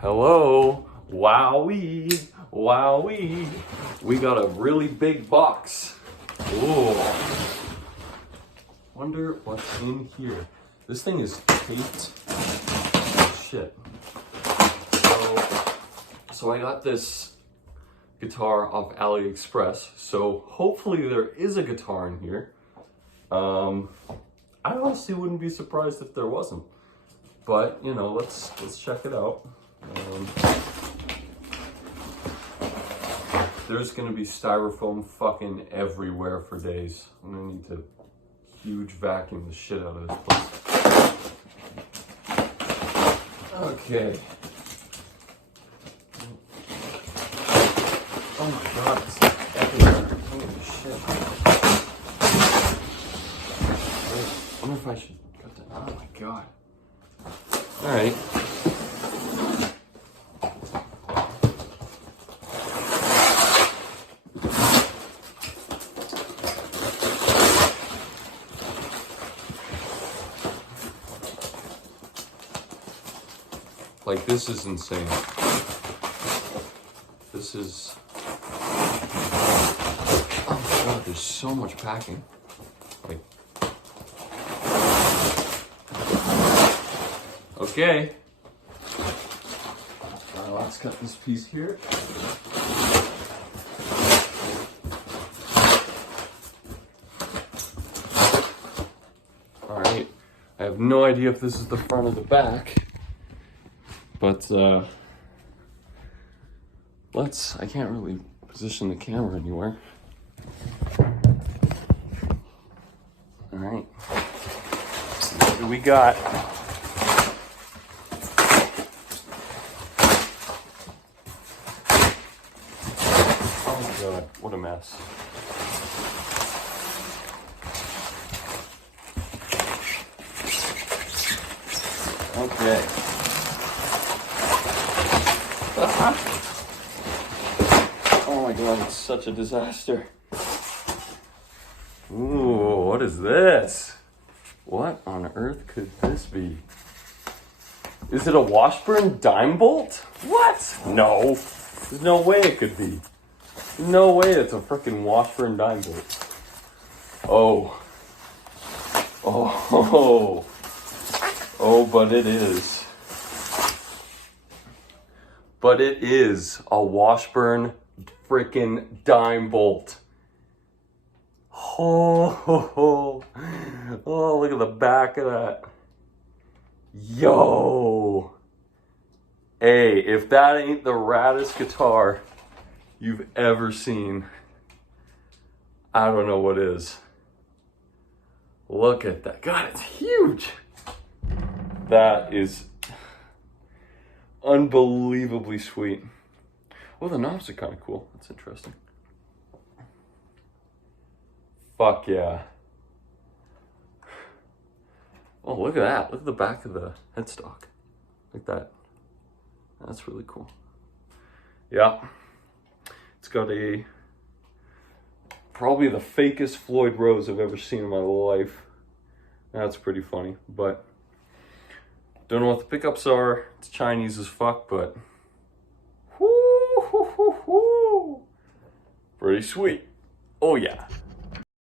Hello, wowee, wowee. We got a really big box. Ooh. Wonder what's in here. This thing is taped. Shit. So I got this guitar off AliExpress. So hopefully there is a guitar in here. I honestly wouldn't be surprised if there wasn't. But you know, let's check it out. There's gonna be styrofoam fucking everywhere for days. I'm gonna need to huge vacuum the shit out of this place. Okay. Oh my god, it's everywhere. Holy shit. I wonder if I should cut that. Oh my god. Alright. Like, this is insane. This is... Oh my god, there's so much packing. Like... Okay. Alright, let's cut this piece here. Alright. I have no idea if this is the front or the back. But, I can't really position the camera anywhere. All right, what do we got? Oh my God, what a mess. Okay. Oh my god, it's such a disaster. Ooh, what is this? What on earth could this be? Is it a Washburn DimeBolt? What? No. There's no way it could be. No way it's a freaking Washburn DimeBolt. Oh. Oh. Oh, but it is. But it is a Washburn freaking DimeBolt. Oh, look at the back of that. Yo. Hey, if that ain't the raddest guitar you've ever seen, I don't know what is. Look at that. God, it's huge. That is unbelievably sweet. Oh, the knobs are kind of cool. That's interesting. Fuck yeah. Oh, look at that. Look at the back of the headstock. Like that. That's really cool. Yeah. It's got a... probably the fakest Floyd Rose I've ever seen in my life. That's pretty funny, but... don't know what the pickups are. It's Chinese as fuck, but... whoo, hoo, hoo, hoo. Pretty sweet. Oh yeah.